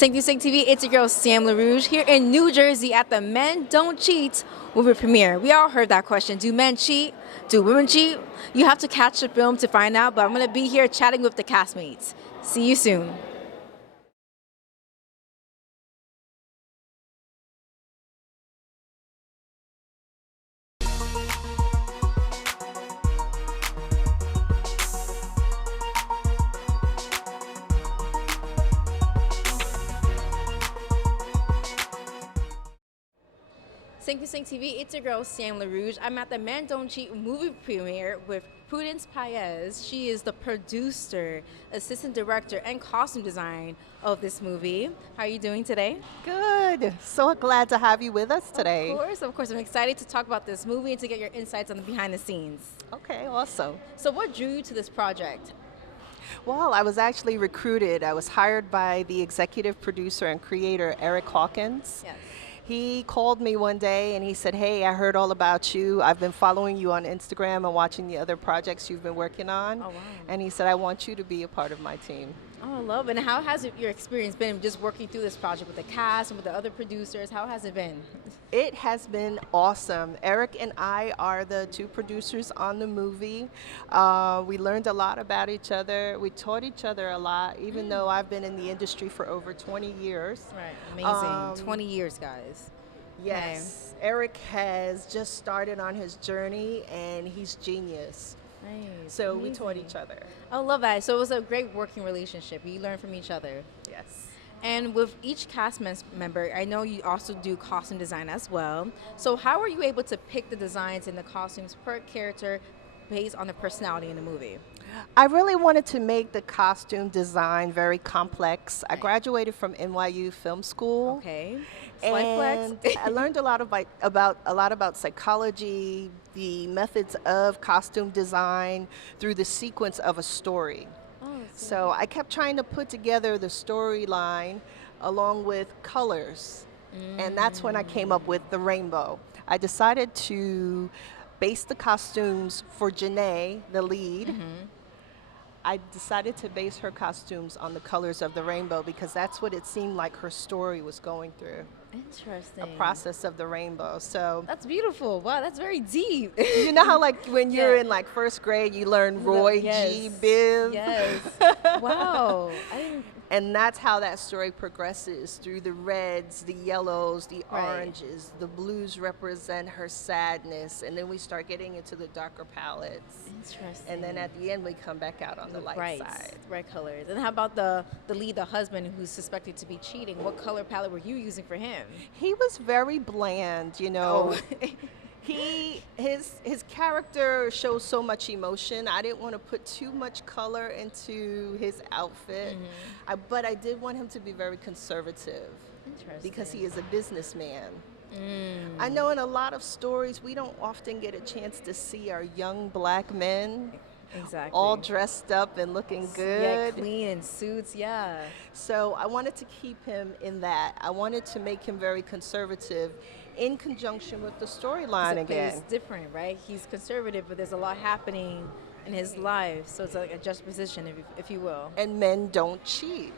SAINT-JULIEN TV, it's your girl Sam LEROUGE here in New Jersey at the Men Don't Cheat movie premiere. We all heard that question. Do men cheat? Do women cheat? You have to catch the film to find out, but I'm going to be here chatting with the castmates. See you soon. SAINT-JULIEN TV, it's your girl Sam LEROUGE. I'm at the Men Don't Cheat movie premiere with PRUDENCE PAEZ. She is the producer, assistant director, and costume design of this movie. How are you doing today? Good. So glad to have you with us today. Of course. I'm excited to talk about this movie and to get your insights on the behind the scenes. Okay, awesome. So what drew you to this project? Well, I was actually recruited. I was hired by the executive producer and creator, Eric Hawkins. Yes. He called me one day and he said, hey, I heard all about you. I've been following you on Instagram and watching the other projects you've been working on. Oh, wow. And he said, I want you to be a part of my team. Oh, I love it. And how has your experience been just working through this project with the cast and with the other producers? How has it been? It has been awesome. Eric and I are the two producers on the movie. We learned a lot about each other. We taught each other a lot, even though I've been in the industry for over 20 years. Right, amazing. 20 years, guys. Yes. Okay. Eric has just started on his journey and he's genius. Nice. So amazing. We taught each other. I love that. So it was a great working relationship. You learned from each other. Yes. And with each cast member, I know you also do costume design as well. So how are you able to pick the designs and the costumes per character based on the personality in the movie? I really wanted to make the costume design very complex. Right. I graduated from NYU Film School. Okay. And I learned a lot about psychology, the methods of costume design through the sequence of a story. So I kept trying to put together the storyline along with colors. And that's when I came up with the rainbow. I decided to base the costumes for Janae, the lead. I decided to base her costumes on the colors of the rainbow because that's what it seemed like her story was going through. Interesting. A process of the rainbow. So that's beautiful. Wow, that's very deep. You know how like when you're in like first grade you learn Roy G. Biv? Yes. Wow. And that's how that story progresses through the reds, the yellows, the oranges. The blues represent her sadness, and then we start getting into the darker palettes. Interesting. And then at the end we come back out on the light side. Bright colors. And how about the lead, the husband who's suspected to be cheating? What color palette were you using for him? He was very bland, you know. Oh. His character shows so much emotion. I didn't want to put too much color into his outfit, but I did want him to be very conservative because he is a businessman. I know in a lot of stories we don't often get a chance to see our young black men all dressed up and looking good. Yeah, clean in suits, yeah. So I wanted to keep him in that. I wanted to make him very conservative in conjunction with the storyline again. It's different, right? He's conservative, but there's a lot happening in his life, so it's like a juxtaposition, if you will. And men don't cheat.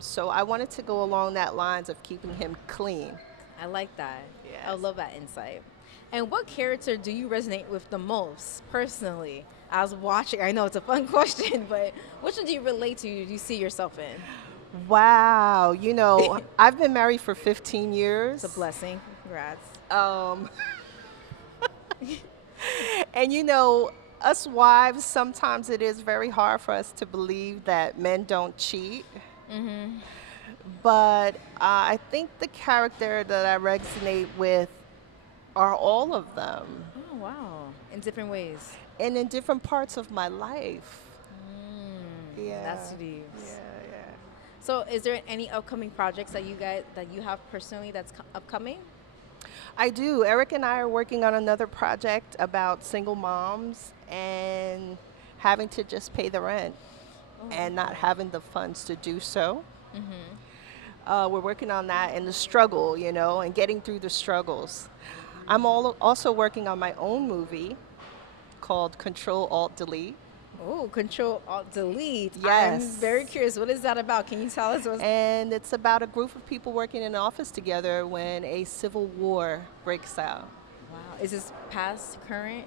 So I wanted to go along that lines of keeping him clean. I like that. Yes. I love that insight. And what character do you resonate with the most, personally? I was watching, I know it's a fun question, but which one do you relate to, do you see yourself in? Wow, you know, I've been married for 15 years. It's a blessing. Congrats. And you know, us wives, sometimes it is very hard for us to believe that men don't cheat. But I think the character that I resonate with are all of them. Oh, wow. In different ways. And in different parts of my life. Yeah. That's deep. Yeah. So is there any upcoming projects that you have personally that's upcoming? I do. Eric and I are working on another project about single moms and having to just pay the rent and not having the funds to do so. We're working on that and the struggle, you know, and getting through the struggles. I'm also working on my own movie called Control Alt Delete. Oh, Control Alt Delete. Yes. I'm very curious. What is that about? Can you tell us what's And it's about a group of people working in an office together when a civil war breaks out. Wow. Is this past, current?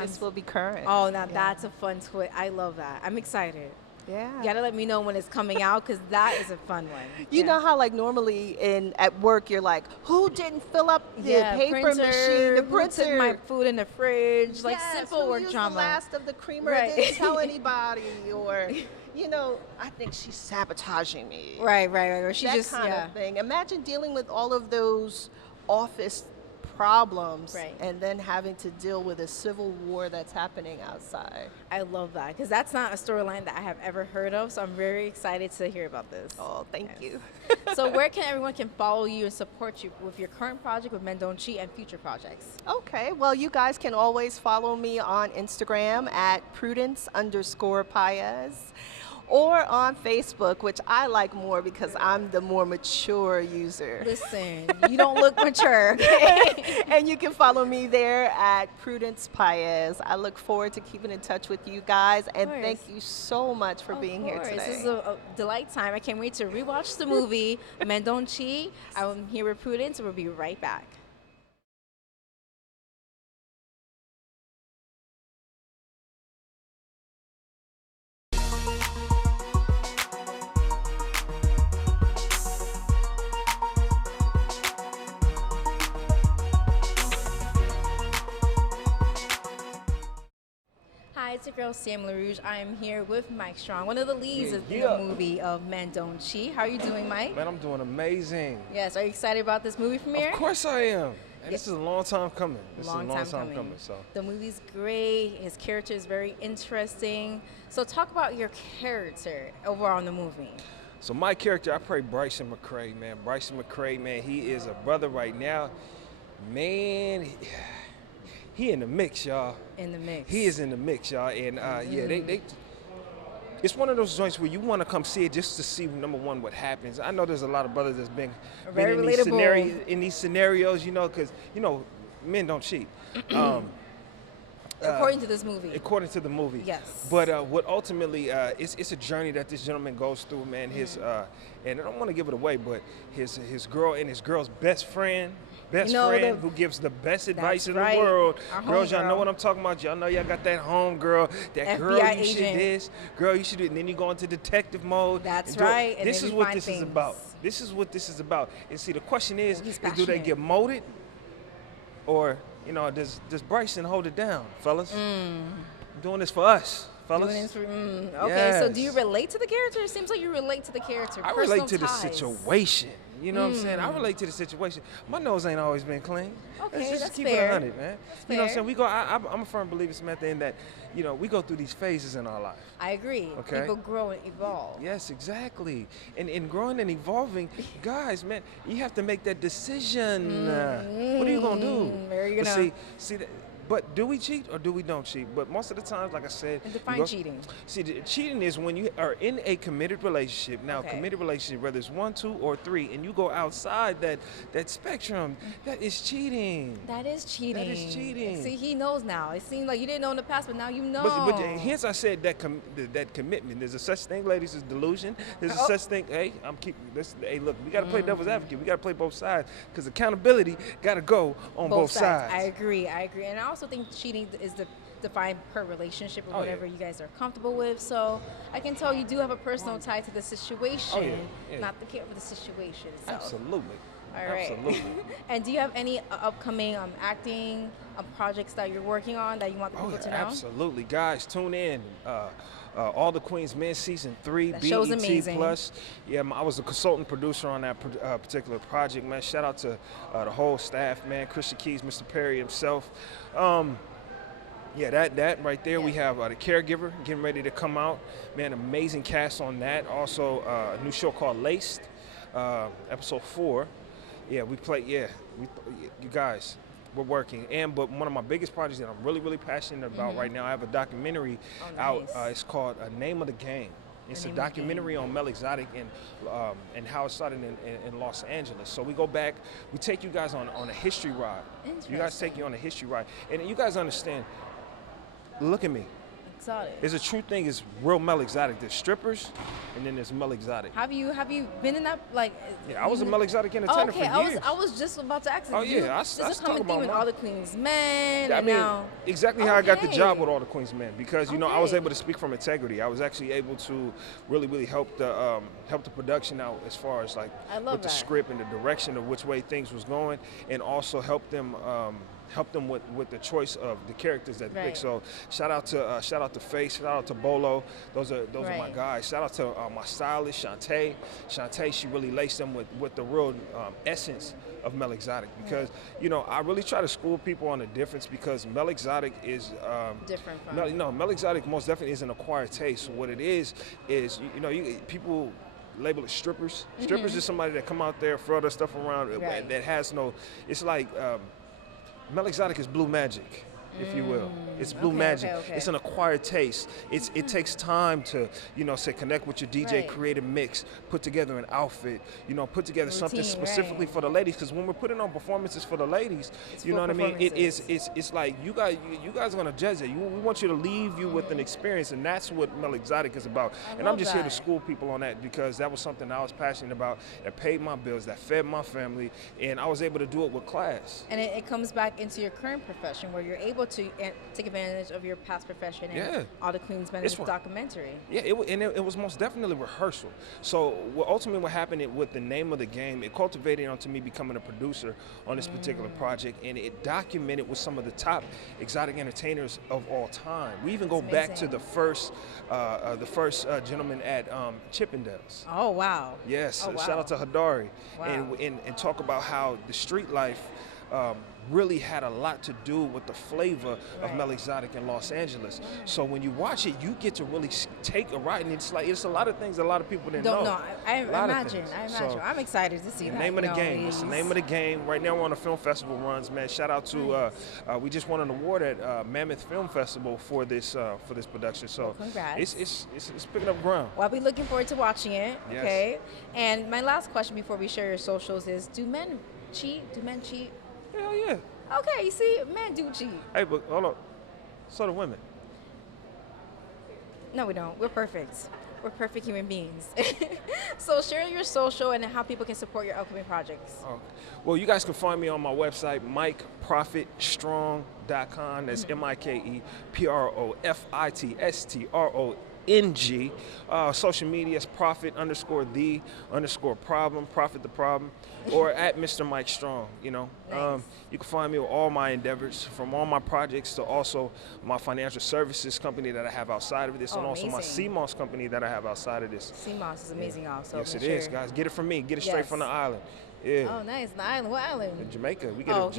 This will be current. Oh, now that's a fun twist. I love that. I'm excited. Yeah. You gotta let me know when it's coming out because that is a fun one. You know how like normally at work you're like, who didn't fill up the paper machine, the who took printer? my food in the fridge, like Yes, simple who work used drama. the last of the creamer, Right. didn't tell anybody, or I think she's sabotaging me. Right. Or she That just kind of thing. Imagine dealing with all of those office problems and then having to deal with a civil war that's happening outside. I love that because that's not a storyline that I have ever heard of, so I'm very excited to hear about this. Oh, thank you. So where can everyone follow you and support you with your current project with Men Don't Cheat and future projects? Okay, well, you guys can always follow me on Instagram at Prudence_PAEZ. Or on Facebook, which I like more because I'm the more mature user. Listen, you don't look mature, okay? And you can follow me there at Prudence PAEZ. I look forward to keeping in touch with you guys, and thank you so much for being here today. This is a delight time. I can't wait to rewatch the movie Men Don't Cheat. I'm here with Prudence, and we'll be right back. Hi, it's your girl Sam LEROUGE. I am here with Mike Strong, one of the leads in the movie of Men Don't Cheat. How are you doing, Mike? Man, I'm doing amazing. Yes, are you excited about this movie premiere? Of course I am. And this is a long time coming. Long time coming. So the movie's great. His character is very interesting. So talk about your character overall in the movie. So my character, I play Bryson McCrae, man. Bryson McCrae, man, he is a brother right now. Man, he in the mix, y'all. In the mix. He is in the mix, y'all. And yeah, it's one of those joints where you want to come see it just to see, number one, what happens. I know there's a lot of brothers that's been in these scenarios, because, men don't cheat. According to this movie. According to the movie. Yes. But what ultimately, it's a journey that this gentleman goes through, man. His, and I don't want to give it away, but his girl and his girl's best friend who gives the best advice in the world. Girls, y'all know what I'm talking about. Y'all know y'all got that home girl, that FBI girl, you agent. should this, girl, you should do it. And then you go into detective mode. That's right. And this is what this is about. This is what this is about. And see, the question is do they get molded, or does Bryson hold it down, fellas? I'm doing this for us, fellas. Okay, yes. So do you relate to the character? It seems like you relate to the character. I relate to the situation. You know what I'm saying? I relate to the situation. My nose ain't always been clean. Okay, Let's just keep it 100, man. You know what I'm saying? I'm a firm believer, Samantha, in that, we go through these phases in our life. I agree. Okay. People grow and evolve. Yes, exactly. And in growing and evolving, guys, man, you have to make that decision. What are you gonna do? But do we cheat or do we don't cheat? But most of the times, like I said, and define cheating. See, cheating is when you are in a committed relationship. Now, committed relationship, whether it's 1, 2, or 3, and you go outside that spectrum, that is cheating. That is cheating. That is cheating. See, he knows now. It seemed like you didn't know in the past, but now you know. But hence I said that commitment. There's a such thing, ladies, as delusion. There's a such thing. Hey, I'm keeping this. Hey, look, we got to play devil's advocate. We got to play both sides because accountability got to go on both sides. I agree. And I also think cheating is defined per relationship or whatever you guys are comfortable with. So I can tell you do have a personal tie to the situation, not the care for the situation itself. Absolutely. All right. Absolutely. And do you have any upcoming acting projects that you're working on that you want people to know? Absolutely. Guys, tune in. All the Queen's Men Season 3, that show's amazing. Plus. Yeah, I was a consultant producer on that particular project, man. Shout out to the whole staff, man. Christian Keys, Mr. Perry himself. Yeah, that right there. We have The Caregiver getting ready to come out. Man, amazing cast on that. Also, a new show called Laced, episode 4. Yeah, we play. Yeah, you guys. We're working, but one of my biggest projects that I'm really, really passionate about right now, I have a documentary out. It's called Name of the Game. It's a documentary on Mel Exotic and how it started in Los Angeles. So we go back, we take you guys on a history ride. You guys take you on a history ride, and you guys understand. Look at me. exotic. It's a true thing. It's real male exotic. There's strippers, and then there's male exotic. Have you been in that like? Yeah, I was a male exotic entertainer for years. I was just about to ask. Oh yeah, This is a common theme in All the Queen's Men. I and mean, now, exactly how I got the job with All the Queen's Men, because you know I was Okay. able to speak from integrity. I was actually able to really help the production out as far as like I love with the that. script and the direction of which way things was going, and also help them with the choice of the characters that they pick. Right. So shout out to Face, shout out to Bolo. Those are my Right. guys. Shout out to my stylist Shantae. Shantae, she really laced them with the real essence of male exotic, because you know I really try to school people on the difference, because male exotic is different from male exotic most definitely is an acquired taste. So what it is people label it strippers. Strippers is somebody that come out there, throw their stuff around, Right. that has no. It's like male exotic is blue magic, if you will. It's blue Okay, magic. okay. It's an acquired taste. It takes time to, say, connect with your DJ, Right. create a mix, put together an outfit, put together something Routine, specifically right. for the ladies. Because when we're putting on performances for the ladies, It's you for know what I mean? performances. It's like you guys are gonna judge it. We want you to leave you with an experience, and that's what Mel Exotic is about. And I'm love just here to that. school people on that, because that was something I was passionate about, that paid my bills, that fed my family, and I was able to do it with class. And it comes back into your current profession, where you're able to take advantage of your past profession and Yeah. All the Queen's Men It's is one- documentary. Yeah, it was most definitely rehearsal. So ultimately what happened with the name of the game, it cultivated onto me becoming a producer on this particular project, and it documented with some of the top exotic entertainers of all time. We even go That's back to amazing. the first gentleman at Chippendales. Oh wow. Yes, Oh, wow. shout out to Hadari, Wow. and talk about how the street life really had a lot to do with the flavor Right. of Mel Exotic in Los Angeles. So when you watch it, you get to really take a ride, and it's a lot of things a lot of people didn't Don't know. know. I A lot of imagine. things. I imagine. So, I'm excited to see the that. name of the you know, game. It's the name of the game. Right now we're on a film festival runs, man. Shout out to we just won an award at Mammoth Film Festival for this production. So Well, congrats. it's picking up ground. Well, I'll be looking forward to watching it. Yes. Okay. And my last question before we share your socials is: Do men cheat? Do men cheat? Hell yeah. Okay, you see, men do cheat. Hey, but hold on. So do women. No, we don't. We're perfect. We're perfect human beings. So share your social and how people can support your upcoming projects. Oh. Well, you guys can find me on my website, MikeProfitStrong.com. That's MikeProfitStrong. Social media is Profit_the_problem, Profit the Problem, or at Mr. Mike Strong. Nice. You can find me with all my endeavors, from all my projects to also my financial services company that I have outside of this, Oh, and also my amazing. CMOS company that I have outside of this. CMOS is amazing also. Yes, make it is, sure- guys. Get it from me. Get it straight Yes. from the island. Yeah. Oh, nice. The island. What island? Jamaica. We get Oh, it. okay.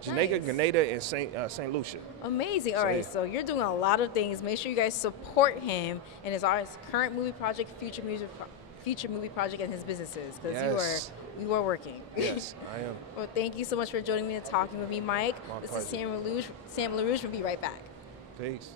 Jamaica, Nice. Grenada, and Saint Lucia. Amazing. All So, right, yeah. so you're doing a lot of things. Make sure you guys support him in his current movie project, future movie project, and his businesses, because Yes. you are working. Yes, I am. Well, thank you so much for joining me and talking with me, Mike. My This pleasure. is Sam LEROUGE. We'll be right back. Peace.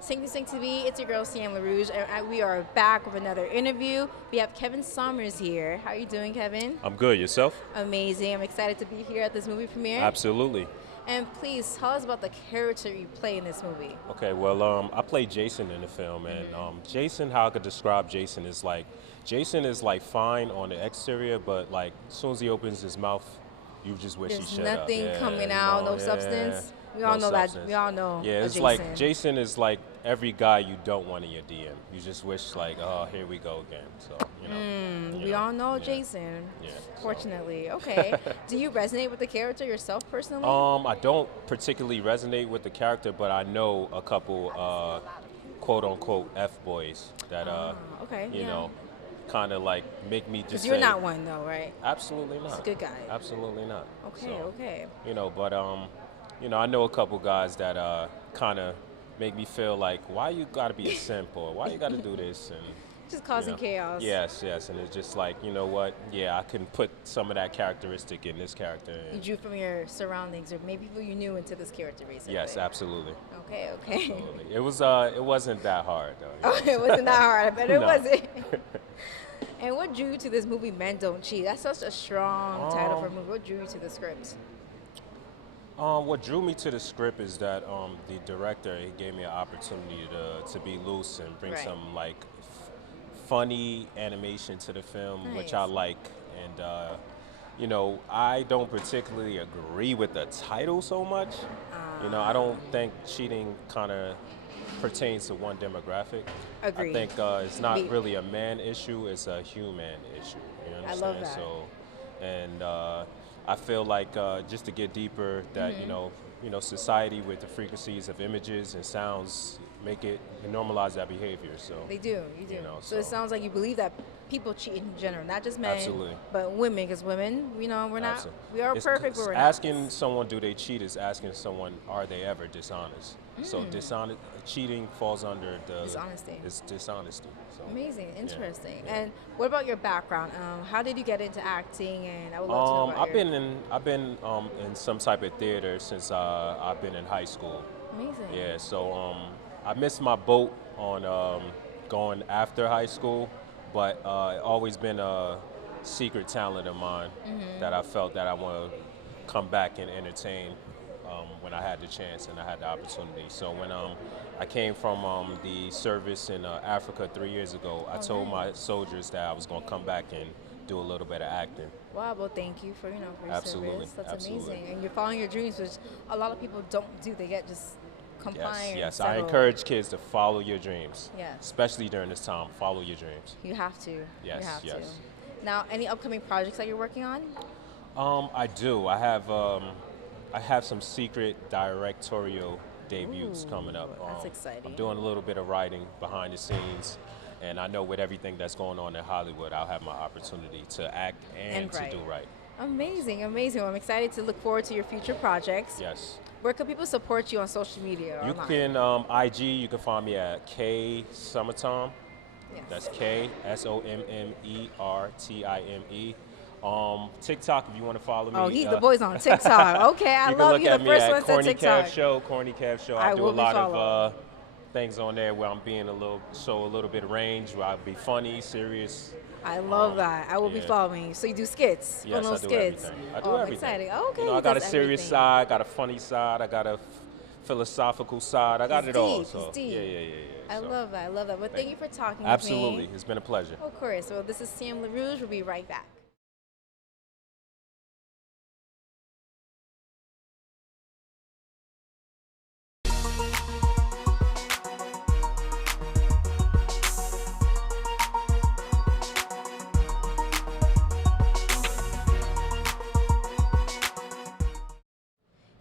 Sing to me, it's your girl Sam LEROUGE, and we are back with another interview. We have Kevin SOMMERS here. How are you doing, Kevin? I'm good. Yourself? Amazing. I'm excited to be here at this movie premiere. Absolutely. And please tell us about the character you play in this movie. Okay, well, I play Jason in the film, and Jason, how I could describe Jason is like fine on the exterior, but like as soon as he opens his mouth, you just wish There's he shut up. nothing Yeah, coming you out, know, no yeah, substance. We no all know that. substance. We all know. Yeah, a it's Jason. like Jason is like every guy you don't want in your DM. You just wish like, oh, here we go again. So We all know yeah. Jason. Yeah, so. Fortunately, okay. Do you resonate with the character yourself personally? I don't particularly resonate with the character, but I know a couple quote unquote F boys that okay. you yeah. know, kind of like make me just Because you're say, not one though, right? Absolutely not. He's a good guy. Absolutely not. Okay. So, Okay. You know, but I know a couple guys that kind of make me feel like, why you gotta be a simp, or why you gotta do this, and Just causing chaos. Yes, yes, and it's just like, you know what? Yeah, I can put some of that characteristic in this character. You drew from your surroundings, or maybe people you knew into this character recently. Yes, absolutely. Okay. Absolutely. It wasn't that hard though. Oh, it wasn't that hard. I bet it No. wasn't. And what drew you to this movie, Men Don't Cheat? That's such a strong title for a movie. What drew you to the script? What drew me to the script is that the director, he gave me an opportunity to be loose and bring Right. some like funny animation to the film, which I Nice. like. And you know, I don't particularly agree with the title so much. You know, I don't think cheating kind of pertains to one demographic. Agreed. I think it's not Be- really a man issue; it's a human issue. You understand? love that. So, and I feel like just to get deeper, that you know, society with the frequencies of images and sounds make it normalize that behavior. So They do. You do. You know, so it so- sounds like you believe that people cheat in general, not just men, Absolutely. but women. Because women, you know, we're not. Absolutely. We are It's perfect, but we're not. asking someone, do they cheat, is asking someone, are they ever dishonest? So cheating falls under the Dishonesty. It's dishonesty. So. Amazing, interesting. yeah. And what about your background? How did you get into acting? And I would love to know about I've been in some type of theater since I've been in high school. Amazing. Yeah, so I missed my boat on going after high school, but always been a secret talent of mine that I felt that I want to come back and entertain when I had the chance and I had the opportunity. So when I came from the service in Africa 3 years ago, I told my soldiers that I was going to come back and do a little bit of acting. Wow, well, thank you for your Absolutely, service. That's absolutely. amazing. And you're following your dreams, which a lot of people don't do. They get just compliant. Yes, and I settled. encourage kids to follow your dreams. Yes. Especially during this time, follow your dreams. You have to. Yes, You have yes. to. Now, any upcoming projects that you're working on? I do. I have some secret directorial debuts coming up. That's exciting. I'm doing a little bit of writing behind the scenes, and I know with everything that's going on in Hollywood, I'll have my opportunity to act and to write. do right. Amazing, amazing. Well, I'm excited to look forward to your future projects. Yes. Where can people support you on social media? You online? can IG. You can find me at K Summertime. Yes. That's K SOMMERTIME. TikTok, if you want to follow me. Oh, the boy's on TikTok. Okay, I you love can you. look The at me first at one said TikTok. Corny Cav Show. I I do a will be lot following. of things on there where I'm being show a little bit of range, where I'll be funny, serious. I love that. I will be yeah. following you. So you do skits? Yes, little I do skits. everything. I do Oh, everything. exciting. Okay. You know, he I got a does serious everything. side, I got a funny side, I got a philosophical side. I got He's it all. deep, So he's deep. yeah. I So, love that. I love that. Well, thank you for talking absolutely. with me. It's been a pleasure. Of course. Well, this is Sam LEROUGE. We'll be right back.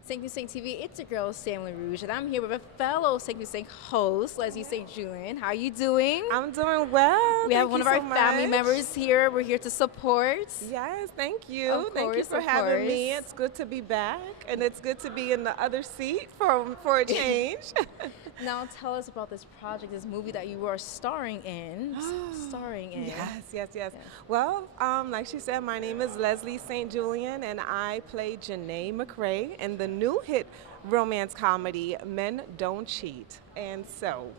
Saint Saint TV, it's your girl Sam LEROUGE, and I'm here with a fellow Saint Saint host, Leslie SAINT-JULIEN. How are you doing? I'm doing well. We have Thank one you of our so family much. members here. We're here to support. Yes, thank you. Of Thank you course, for of having me. course. It's good to be back, and it's good to be in the other seat for a change. Now tell us about this project, this movie that you are starring in. Yes. Well, like she said, my name is Leslie SAINT-JULIEN, and I play Janae McRae in the new hit romance comedy Men Don't Cheat. And so,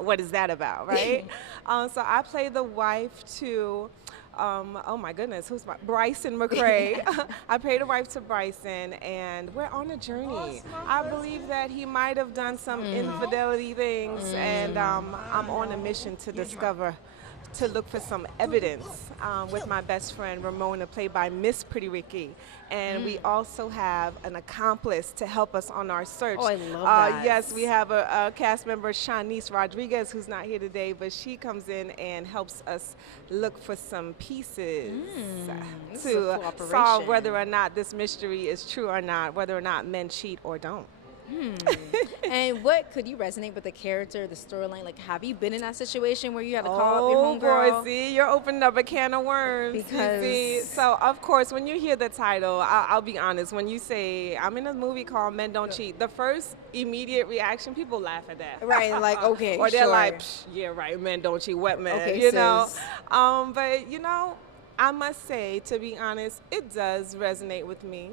what is that about, right? So I play the wife to, oh my goodness, Bryson McRae. I play the wife to Bryson, and we're on a journey. I believe that he might have done some infidelity things, and I'm on a mission to look for some evidence with my best friend Ramona, played by Miss Pretty Ricky. And we also have an accomplice to help us on our search. Oh, I love that. Yes, we have a cast member, Shanice Rodriguez, who's not here today, but she comes in and helps us look for some pieces This is a to full operation. solve whether or not this mystery is true or not, whether or not men cheat or don't. And what could you resonate with the character, the storyline? Like, have you been in that situation where you had to call up your homegirl? Boy, see, you're opening up a can of worms. Because- See, so of course, when you hear the title, I'll be honest. When you say I'm in a movie called Men Don't Cheat, the first immediate reaction, people laugh at that. Right, like, okay, or they're sure. like, Psh, yeah, right, men don't cheat, wet men, Okay, you know. sis. But you know, I must say, to be honest, it does resonate with me.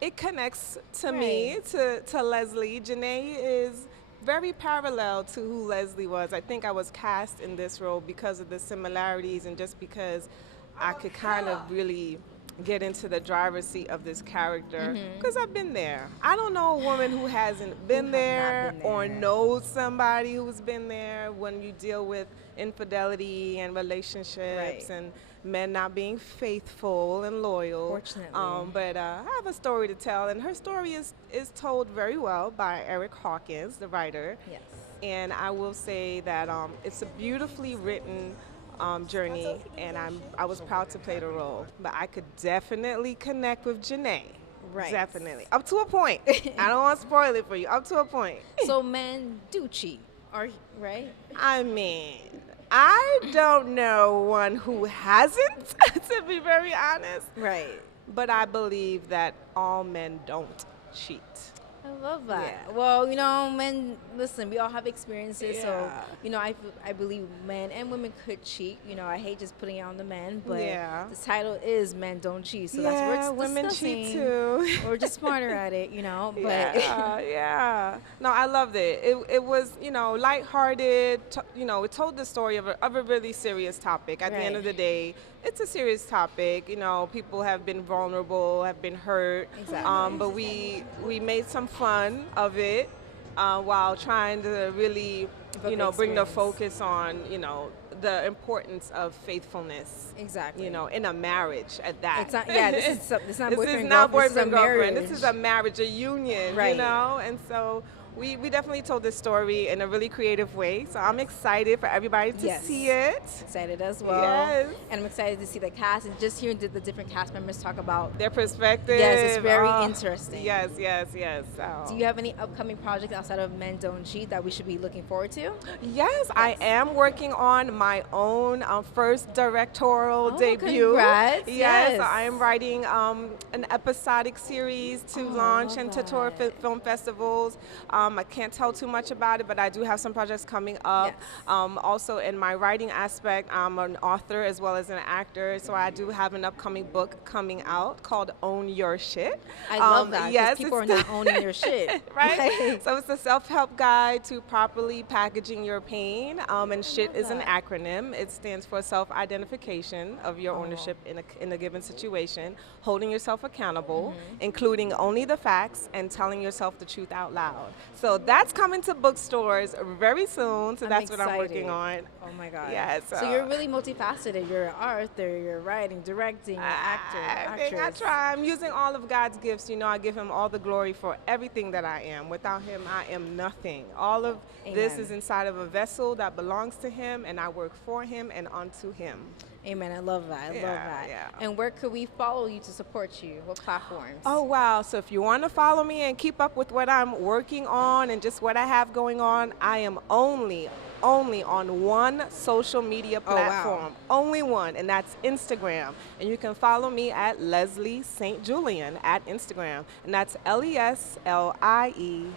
It connects to me, to Leslie. Janae is very parallel to who Leslie was. I think I was cast in this role because of the similarities and just because I could kind of really get into the driver's seat of this character because I've been there. I don't know a woman who hasn't been there or knows somebody who's been there when you deal with infidelity and relationships and men not being faithful and loyal. Fortunately. But I have a story to tell, and her story is told very well by Eric Hawkins, the writer. Yes. And I will say that it's a beautifully written journey, and I was proud to play the role. But I could definitely connect with Janae. Right. Definitely. Up to a point. I don't want to spoil it for you. Up to a point. So men do cheat, right? I mean, I don't know one who hasn't, to be very honest. Right. But I believe that all men don't cheat. I love that. Yeah. Well, you know, men, listen, we all have experiences. So, Yeah. you know, I believe men and women could cheat. You know, I hate just putting it on the men, but Yeah. the title is Men Don't Cheat. So Yeah, that's worth women discussing. cheat too. We're just smarter at it, you know. But Yeah. No, I loved it. It was, you know, lighthearted. You know, it told the story of a really serious topic. At the end of the day, it's a serious topic. You know, people have been vulnerable, have been hurt. Exactly. But we made some fun of it while trying to really, Evoke you know, bring the experience. focus on, you know, the importance of faithfulness. Exactly. You know, in a marriage at that. It's not, yeah, this is not This boyfriend, is not girlfriend, boyfriend, this is a girlfriend. marriage. This is a marriage, a union, Right. you know? And so we definitely told this story in a really creative way. So I'm excited for everybody to Yes. see it. Excited as well. Yes. And I'm excited to see the cast and just hearing the different cast members talk about. Their perspective. Yes, it's very Oh, interesting. Yes. So. Do you have any upcoming projects outside of Men Don't Cheat that we should be looking forward to? Yes, I am working on my own first directorial Oh, debut. congrats. Yes, Yes. I am writing an episodic series to launch love and to tour that. film festivals. I can't tell too much about it, but I do have some projects coming up. Yes. Also, in my writing aspect, I'm an author as well as an actor, so I do have an upcoming book coming out called Own Your Shit. I love that. 'Cause Yes, people are it's- not owning their shit. right? So it's a self-help guide to properly packaging your pain. And SHIT is an that. acronym. It stands for self-identification of your ownership in a given situation, holding yourself accountable, including only the facts, and telling yourself the truth out loud. So that's coming to bookstores very soon. So that's what I'm working on. Oh my God. Yeah, So you're really multifaceted. You're an author, you're writing, directing, you're an actor, I think I actress. try. I'm using all of God's gifts. You know, I give him all the glory for everything that I am. Without him, I am nothing. All of this Amen. is inside of a vessel that belongs to him, and I work for him and unto him. Amen. I love that. I love that. Yeah. And where could we follow you to support you? What platforms? Oh, wow. So if you want to follow me and keep up with what I'm working on and just what I have going on, I am only on one social media Oh, wow. platform. Only one, and that's Instagram. And you can follow me at Leslie SAINT-JULIEN at Instagram. And that's LESLIESAINTJULIEN.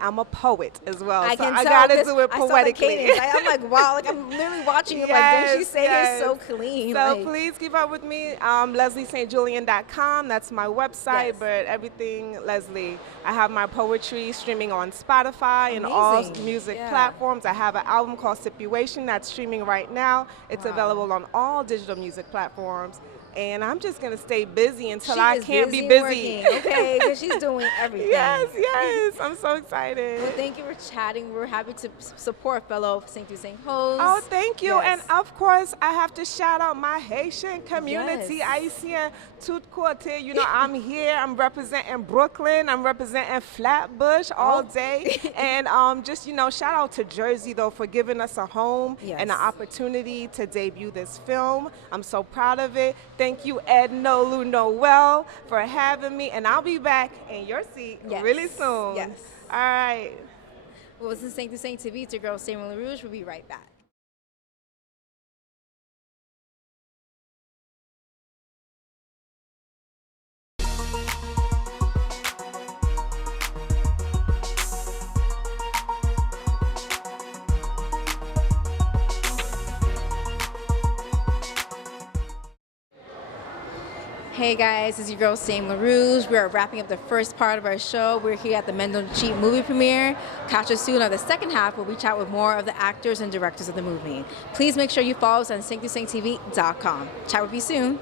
I'm a poet as well, I so can I tell gotta 'cause do it I saw the poetically. cadence. I'm like, wow, like I'm literally watching it. Like, didn't she say Yes, it so clean? So like, please keep up with me. LeslieSaintJulien.com. That's my website, Yes. but everything Leslie. I have my poetry streaming on Spotify and all Amazing. music Yeah. platforms. I have an album called Situation that's streaming right now. It's Wow. available on all digital music platforms. And I'm just gonna stay busy until she I is can't busy be busy. working, okay, because she's doing everything. Yes, yes. I'm so excited. Well, thank you for chatting. We're happy to support fellow SAINT-JULIEN hoes. Oh, thank you. Yes. And of course, I have to shout out my Haitian community. Yes. Haitien tout côté. You know, I'm here. I'm representing Brooklyn. I'm representing Flatbush all day. And just, you know, shout out to Jersey, though, for giving us a home and an opportunity to debut this film. I'm so proud of it. Thank you, Ed Nolu Noel, for having me. And I'll be back in your seat really soon. Yes. All right. Well, this is Saint to Saint TV. It's your girl, Saint LEROUGE. We'll be right back. Hey guys, it's your girl Saint LEROUGE. We are wrapping up the first part of our show. We're here at the Men Don't Cheat movie premiere. Catch us soon on the second half where we chat with more of the actors and directors of the movie. Please make sure you follow us on SAINT2SAINTTV.com. Chat with you soon.